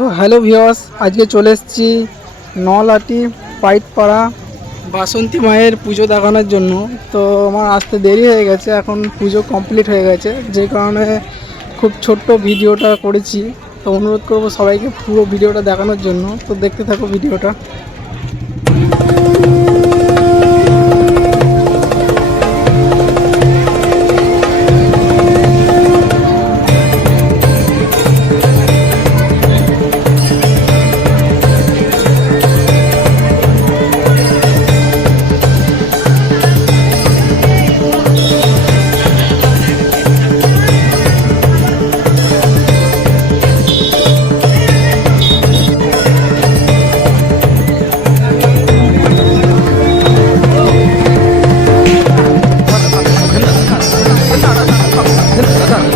তো হ্যালো ভিওয়াস আজকে চলে এসেছি নলাটি পাইটপাড়া বাসন্তী মায়ের পুজো দেখানোর জন্য। তো আমার আসতে দেরি হয়ে গেছে, এখন পুজো কমপ্লিট হয়ে গেছে। যে কারণে খুব ছোট্ট ভিডিওটা করেছি। তো অনুরোধ করব সবাইকে পুরো ভিডিওটা দেখানোর জন্য। তো দেখতে থাকো ভিডিওটা।